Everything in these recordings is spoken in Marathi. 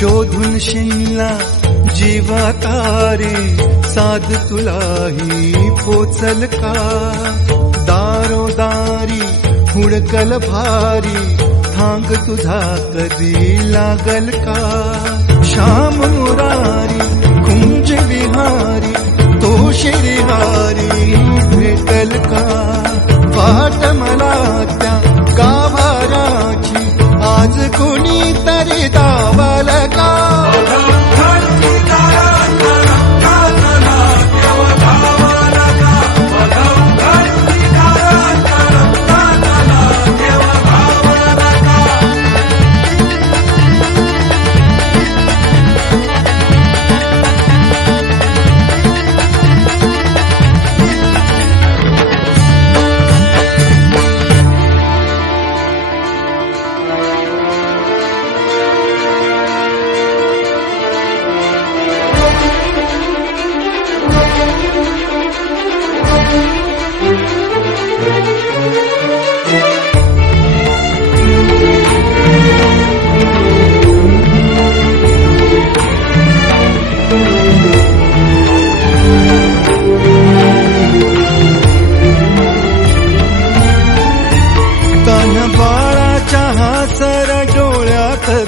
शोधून शिनला जीवा तारे साध तुलाही पोचल का दारोदारी हुडकल भारी थांग तुझा कधी लागल का श्याम मुरारी कुंज विहारी तो श्रीहारी भेटल का वाट मला त्या गाभाराची आज कोणी तरी दावल का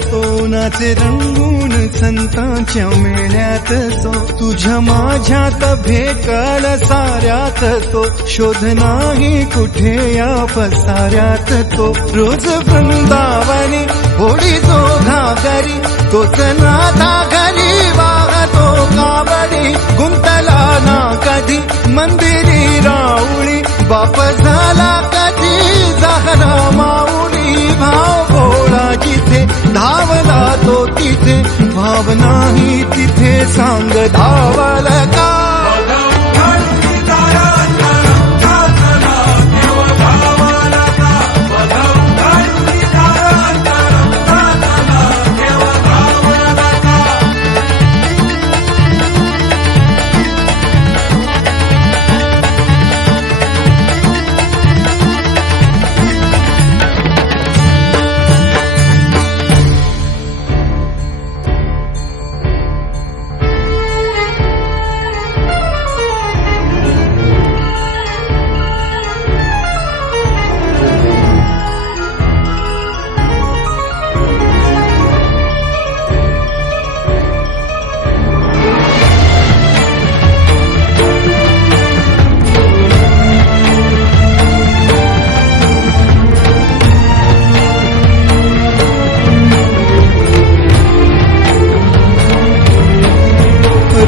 तोनाचे रंगून संतांच्या मेळ्यात तो तुझ्या माझ्यात भेटल साऱ्यात तो शोध नाही कुठे या पसाऱ्यात तो रोज वृंदावनी होडी जो घागरी तोच नाथा घरी वाहतो काबडी गुंतला ना कधी मंदिरी राऊळी बाप झाला कधी जाहरा माऊली भाव भोळा जिथे धावला तो तिथे भाव नाही तिथे सांग धावल का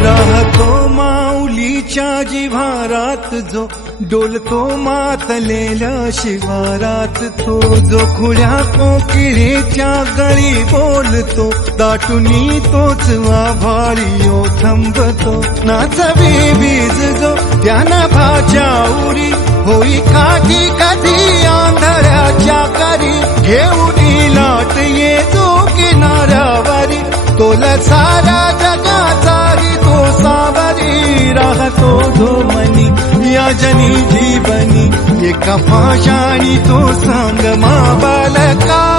राहतो माऊलीच्या जिव्हारात जो डोलतो मातलेल्या शिवारात तो जो खुल्या कोकिळेच्या गळी बोलतो दाटुनी तोच आभाळी थांबतो नाचवी बीज जो त्यानं भाच्या उरी होई काठी कधी आंधळ्याच्या करी घेऊन लाट येतो किनाऱ्यावरी तोला सारा जगाचाही तो सावरी राहतो जो मनी या जनी जीवनी एका पाशाणी तो सांग मावल का